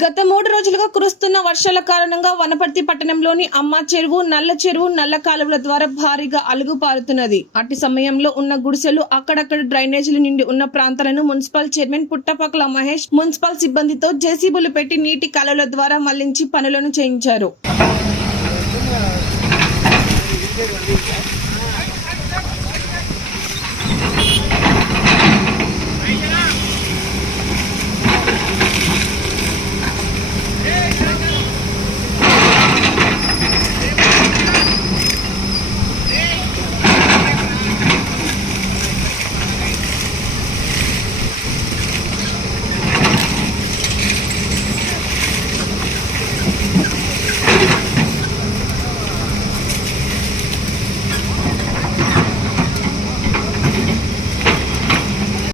గత మూడు రోజులుగా కురుస్తున్న వర్షాల కారణంగా వనపర్తి పట్టణంలోని అమ్మ చెరువు నల్ల చెరువు నల్ల కాలువల ద్వారా భారీగా అలుగు పారుతున్నది అట్టి సమయంలో ఉన్న గుడిసెలు అక్కడక్కడ డ్రైనేజీలు నిండి ఉన్న ప్రాంతాలను municipal chairman Puttapakkala Mahesh municipal సిబ్బందితో జేసీబులు పెట్టి నీటి కాలువల ద్వారా మళ్ళించి పనులను చేయించారు.